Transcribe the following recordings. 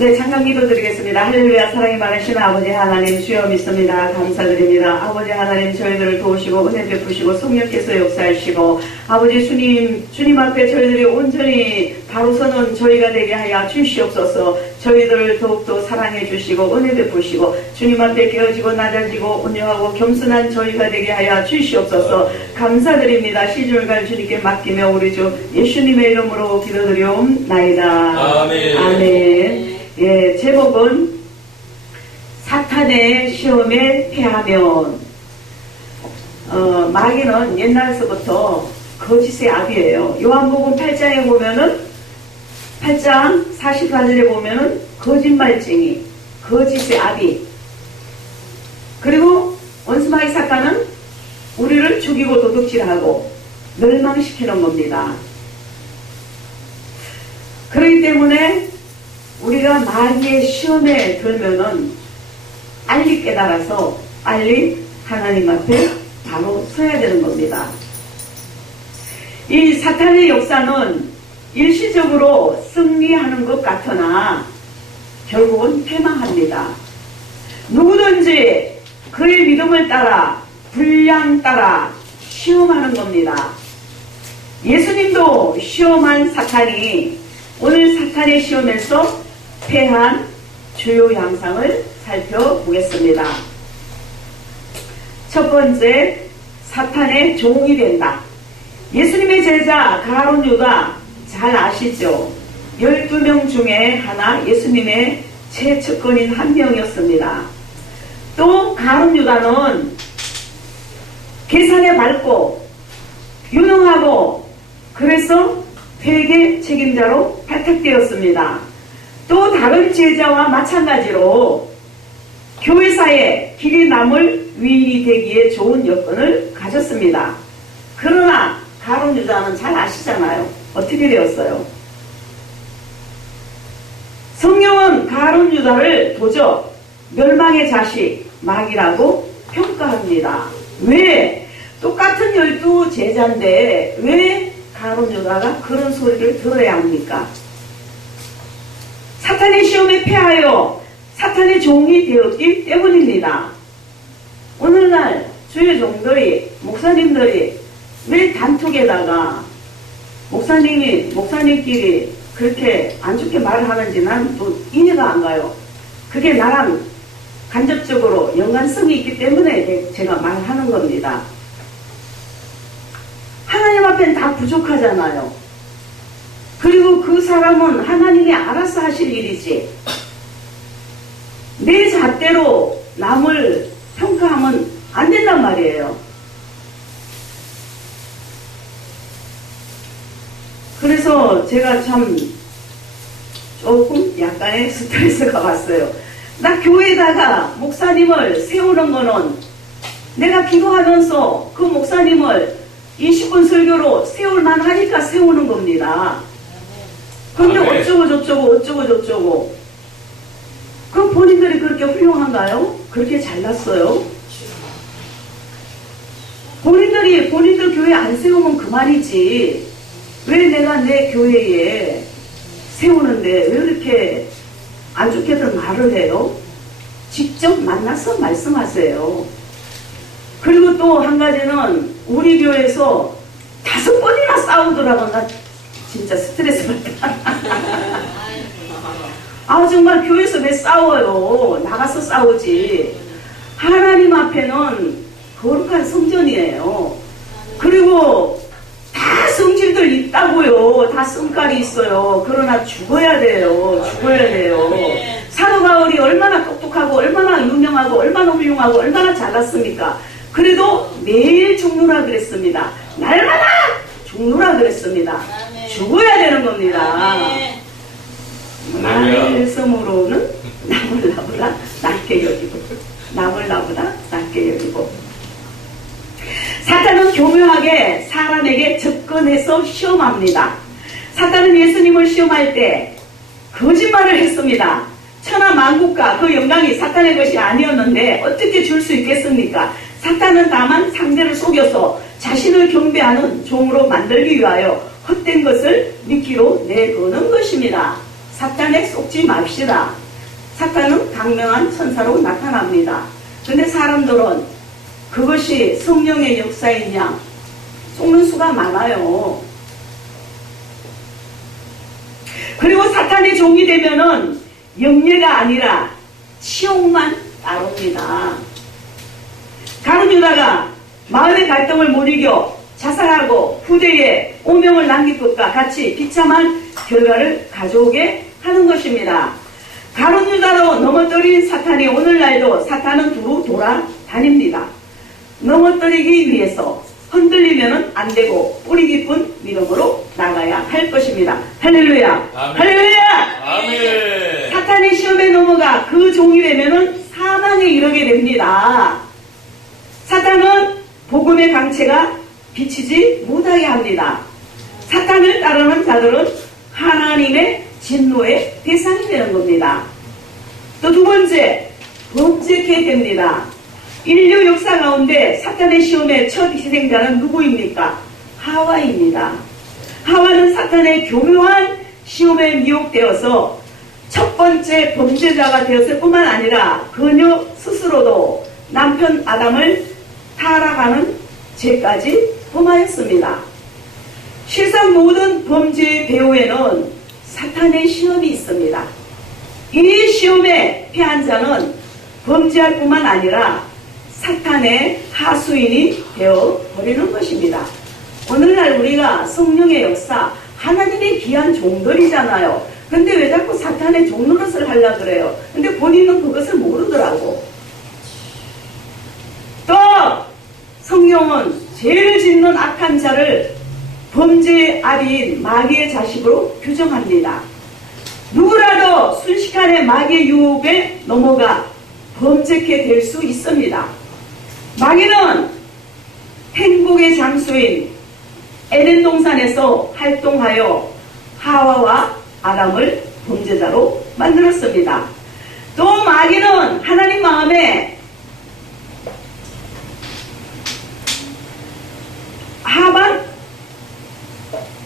네, 잠깐 기도드리겠습니다. 할렐루야. 사랑이 많으신 아버지 하나님 주여 믿습니다. 감사드립니다. 아버지 하나님 저희들을 도우시고 은혜 베푸시고 성령께서 역사하시고 아버지 주님 앞에 저희들이 온전히 바로 서는 저희가 되게 하여 주시옵소서. 저희들을 더욱더 사랑해 주시고 은혜 베푸시고 주님 앞에 깨어지고 낮아지고 온유하고 겸손한 저희가 되게 하여 주시옵소서. 감사드립니다. 시중을 주님께 맡기며 우리 주 예수님의 이름으로 기도드리옵나이다. 아멘. 아멘. 예, 제목은 사탄의 시험에 패하면. 마귀는 옛날서부터 거짓의 압이에요. 요한복음 8장에 보면은 8장 44절에 보면은 거짓말쟁이, 거짓의 압이. 그리고 원수마귀 사탄은 우리를 죽이고 도둑질하고 멸망시키는 겁니다. 그렇기 때문에 우리가 마귀의 시험에 들면은 빨리 깨달아서 빨리 하나님 앞에 바로 서야 되는 겁니다. 이 사탄의 역사는 일시적으로 승리하는 것 같으나 결국은 패망합니다. 누구든지 그의 믿음을 따라 분량 따라 시험하는 겁니다. 예수님도 시험한 사탄이 오늘 사탄의 시험에서 패한 주요 양상을 살펴보겠습니다. 첫 번째, 사탄의 종이 된다. 예수님의 제자 가룟 유다 잘 아시죠? 12명 중에 하나 예수님의 최측근인 한 명이었습니다. 또 가룟 유다는 계산에 밝고 유능하고 그래서 회계 책임자로 발탁되었습니다. 또 다른 제자와 마찬가지로 교회사에 길이 남을 위인이 되기에 좋은 여건을 가졌습니다. 그러나 가룟 유다는 잘 아시잖아요. 어떻게 되었어요? 성경은 가룟 유다를 도적, 멸망의 자식, 마귀라고 평가합니다. 왜? 똑같은 12 제자인데 왜 가룟 유다가 그런 소리를 들어야 합니까? 사탄의 시험에 패하여 사탄의 종이 되었기 때문입니다. 오늘날 주의 종들이, 목사님들이 왜 단톡에다가 목사님끼리 그렇게 안 좋게 말을 하는지 난 또 이해가 안 가요. 그게 나랑 간접적으로 연관성이 있기 때문에 제가 말을 하는 겁니다. 하나님 앞엔 다 부족하잖아요. 그리고 그 사람은 하나님이 알아서 하실 일이지 내 잣대로 남을 평가하면 안 된단 말이에요. 그래서 제가 참 조금 약간의 스트레스가 왔어요. 나 교회에다가 목사님을 세우는 거는 내가 기도하면서 그 목사님을 20분 설교로 세울 만하니까 세우는 겁니다. 그런데 어쩌고 저쩌고 그럼 본인들이 그렇게 훌륭한가요? 그렇게 잘났어요? 본인들 교회 안 세우면 그만이지 왜 내가 내 교회에 세우는데 왜 이렇게 안 좋게들 말을 해요? 직접 만나서 말씀하세요. 그리고 또 한 가지는 우리 교회에서 5번이나 싸우더라고. 나 진짜 스트레스 받다. 아 정말 교회에서 왜 싸워요? 나가서 싸우지. 하나님 앞에는 거룩한 성전이에요. 그리고 다 성질들 있다고요. 다 성깔이 있어요. 그러나 죽어야 돼요. 사도 바울이 얼마나 똑똑하고 얼마나 유명하고 얼마나 훌륭하고 얼마나 잘났습니까? 그래도 매일 죽노라 그랬습니다. 날마다 죽노라 그랬습니다. 죽어야 되는 겁니다. 말씀으로는 남을 나보다 낮게 여기고 사탄은 교묘하게 사람에게 접근해서 시험합니다. 사탄은 예수님을 시험할 때 거짓말을 했습니다. 천하 만국과 그 영광이 사탄의 것이 아니었는데 어떻게 줄 수 있겠습니까? 사탄은 다만 상대를 속여서 자신을 경배하는 종으로 만들기 위하여 헛된 것을 미끼로 내거는 것입니다. 사탄에 속지 맙시다. 사탄은 강명한 천사로 나타납니다. 근데 사람들은 그것이 성령의 역사이냐 속는 수가 많아요. 그리고 사탄의 종이 되면은 영예가 아니라 치욕만 따릅니다. 가룟 유다가 마음의 갈등을 못 이겨 자살하고 후대에 오명을 남길 것과 같이 비참한 결과를 가져오게 하는 것입니다. 가룟 유다로 넘어뜨린 사탄이 오늘날도 사탄은 두루 돌아다닙니다. 넘어뜨리기 위해서 흔들리면 안 되고 뿌리 깊은 믿음으로 나가야 할 것입니다. 할렐루야! 아멘. 할렐루야! 아멘. 사탄의 시험에 넘어가 그 종이 되면은 사망에 이르게 됩니다. 사탄은 복음의 강체가 비치지 못하게 합니다. 사탄을 따르는 자들은 하나님의 진노의 대상이 되는 겁니다. 또 두 번째, 범죄케 됩니다. 인류 역사 가운데 사탄의 시험의 첫 희생자는 누구입니까? 하와입니다. 하와는 사탄의 교묘한 시험에 미혹되어서 첫 번째 범죄자가 되었을 뿐만 아니라 그녀 스스로도 남편 아담을 타락하는 죄까지 범하였습니다. 실상 모든 범죄의 배후에는 사탄의 시험이 있습니다. 이 시험에 패한 자는 범죄할 뿐만 아니라 사탄의 하수인이 되어버리는 것입니다. 오늘날 우리가 성령의 역사, 하나님의 귀한 종들이잖아요. 근데 왜 자꾸 사탄의 종 노릇을 하려고 그래요? 근데 본인은 그것을 모르더라고. 또 성경은 죄를 짓는 악한 자를 범죄의 아비인 마귀의 자식으로 규정합니다. 누구라도 순식간에 마귀의 유혹에 넘어가 범죄케 될 수 있습니다. 마귀는 행복의 장소인 에덴 동산에서 활동하여 하와와 아담을 범죄자로 만들었습니다. 또 마귀는 하나님 마음에 하반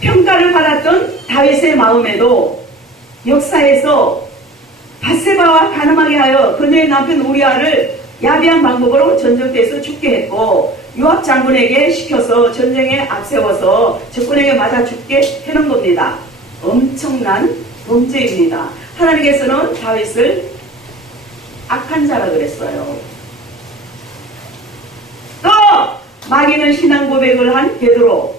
평가를 받았던 다윗의 마음에도 역사에서 밧세바와 가늠하게 하여 그녀의 남편 우리아를 야비한 방법으로 전쟁터에서 죽게 했고 요압 장군에게 시켜서 전쟁에 앞세워서 적군에게 맞아 죽게 해놓은 겁니다. 엄청난 범죄입니다. 하나님께서는 다윗을 악한 자라 그랬어요. 또 마귀는 신앙 고백을 한 베드로,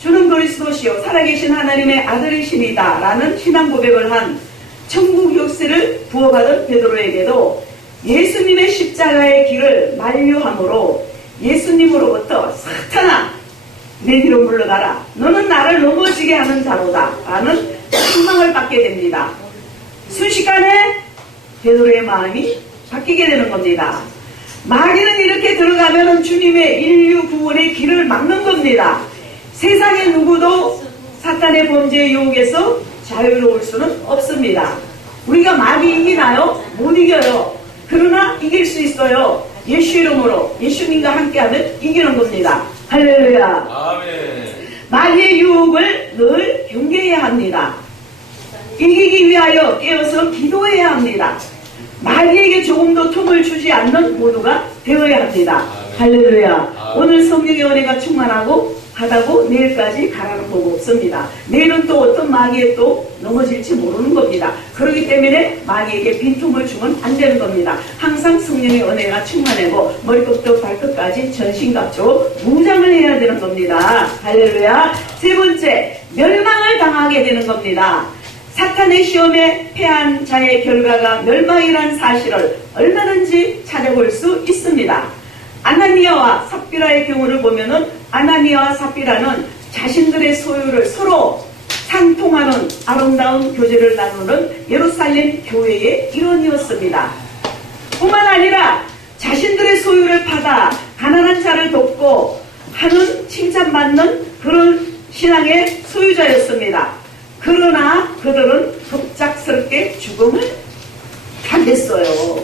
주는 그리스도시요 살아계신 하나님의 아들이십니다 라는 신앙 고백을 한 천국 역사를 부어받은 베드로에게도 예수님의 십자가의 길을 만류함으로 예수님으로부터 사탄아 내 뒤로 물러가라 너는 나를 넘어지게 하는 자로다 라는 책망을 받게 됩니다. 순식간에 베드로의 마음이 바뀌게 되는 겁니다. 마귀는 이렇게 들어가면 주님의 인류 구원의 길을 막는 겁니다. 세상의 누구도 사탄의 범죄의 유혹에서 자유로울 수는 없습니다. 우리가 마귀 이기나요? 못 이겨요. 그러나 이길 수 있어요. 예수 이름으로 예수님과 함께하면 이기는 겁니다. 할렐루야. 아멘. 마귀의 유혹을 늘 경계해야 합니다. 이기기 위하여 깨어서 기도해야 합니다. 마귀에게 조금도 틈을 주지 않는 모두가 되어야 합니다. 할렐루야. 오늘 성령의 은혜가 충만하고 하다고 내일까지 가라는 법 없습니다. 내일은 또 어떤 마귀에 또 넘어질지 모르는 겁니다. 그렇기 때문에 마귀에게 빈틈을 주면 안 되는 겁니다. 항상 성령의 은혜가 충만하고 머리끝부터 발끝까지 전신갑주 무장을 해야 되는 겁니다. 할렐루야. 세 번째, 멸망을 당하게 되는 겁니다. 사탄의 시험에 패한 자의 결과가 멸망이라는 사실을 얼마든지 찾아볼 수 있습니다. 아나니아와 삽비라의 경우를 보면은 아나니아와 삽비라는 자신들의 소유를 서로 상통하는 아름다운 교제를 나누는 예루살렘 교회의 일원이었습니다. 뿐만 아니라 자신들의 소유를 받아 가난한 자를 돕고 하는 칭찬받는 그런 신앙의 소유자였습니다. 그러나 그들은 급작스럽게 죽음을 당했어요.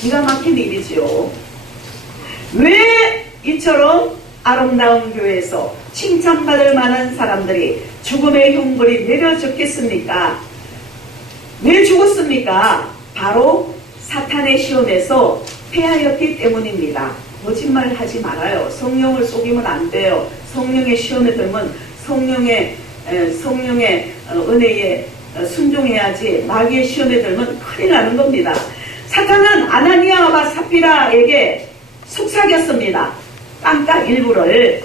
기가 막힌 일이지요. 왜 이처럼 아름다운 교회에서 칭찬받을 만한 사람들이 죽음의 형벌이 내려졌겠습니까? 왜 죽었습니까? 바로 사탄의 시험에서 패하였기 때문입니다. 거짓말 하지 말아요. 성령을 속이면 안 돼요. 성령의 시험에 들면 성령의 은혜에 순종해야지 마귀의 시험에 들면 큰일 나는 겁니다. 사탄은 아나니아와 삽비라에게 속삭였습니다. 땅값 일부를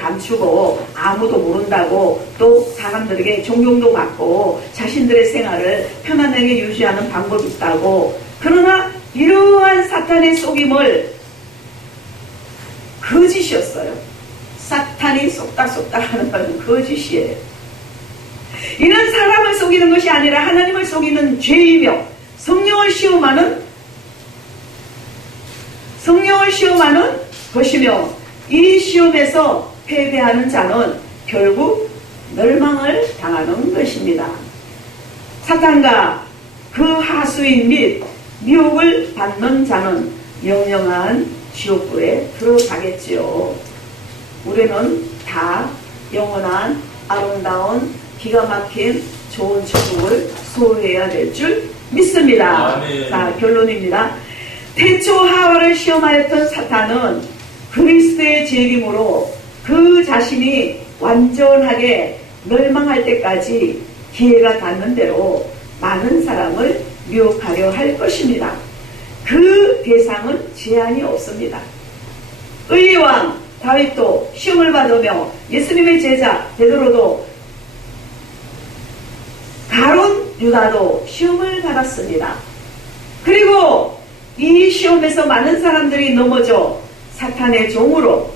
감추고 아무도 모른다고 또 사람들에게 존경도 받고 자신들의 생활을 편안하게 유지하는 방법이 있다고. 그러나 이러한 사탄의 속임을 거짓이었어요. 사탄이 속닥속닥 하는 것은 거짓이에요. 이는 사람을 속이는 것이 아니라 하나님을 속이는 죄이며 성령을 시험하는 것이며, 이 시험에서 패배하는 자는 결국 멸망을 당하는 것입니다. 사탄과 그 하수인 및 미혹을 받는 자는 영영한 지옥불에 들어가겠지요. 우리는 다 영원한 아름다운 기가 막힌 좋은 천국을 소유해야 될 줄 믿습니다. 아멘. 자, 결론입니다. 태초 하와를 시험하였던 사탄은 그리스도의 재림으로 그 자신이 완전하게 멸망할 때까지 기회가 닿는 대로 많은 사람을 미혹하려 할 것입니다. 그 대상은 제한이 없습니다. 의의 왕 다윗도 시험을 받으며 예수님의 제자 베드로도 가룟 유다도 시험을 받았습니다. 그리고 이 시험에서 많은 사람들이 넘어져 사탄의 종으로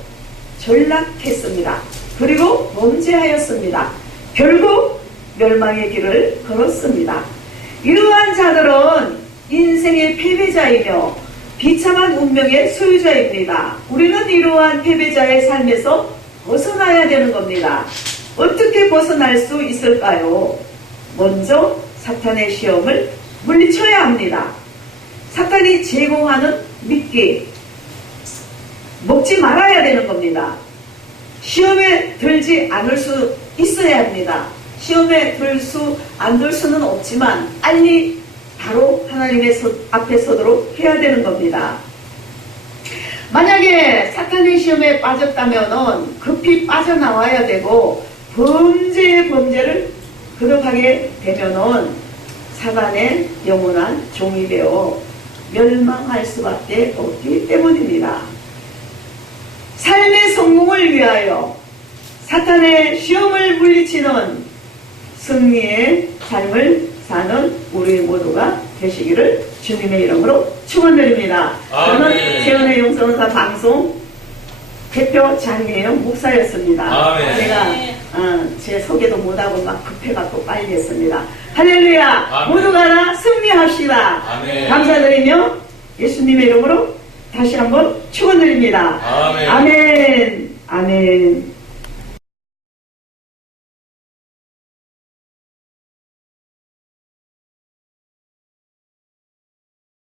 전락했습니다. 그리고 범죄하였습니다. 결국 멸망의 길을 걸었습니다. 이러한 자들은 인생의 패배자이며 비참한 운명의 소유자입니다. 우리는 이러한 패배자의 삶에서 벗어나야 되는 겁니다. 어떻게 벗어날 수 있을까요? 먼저 사탄의 시험을 물리쳐야 합니다. 사탄이 제공하는 미끼 먹지 말아야 되는 겁니다. 시험에 들지 않을 수 있어야 합니다. 시험에 안 들 수는 없지만 빨리 바로 하나님의 앞에 서도록 해야 되는 겁니다. 만약에 사탄의 시험에 빠졌다면 급히 빠져나와야 되고 범죄를 거듭하게 되면 사단의 영원한 종이 되어 멸망할 수밖에 없기 때문입니다. 삶의 성공을 위하여 사탄의 시험을 물리치는 승리의 삶을 사는 우리 모두가 되시기를 주님의 이름으로 축원드립니다. 저는 세연의 용서원사 방송 대표 장혜영 목사였습니다. 아멘. 제가 제 소개도 못하고 막 급해갖고 빨리 했습니다. 할렐루야. 아멘. 모두가 다 승리합시다. 아멘. 감사드리며 예수님의 이름으로 다시 한번 축원드립니다. 아멘. 아멘. 아멘.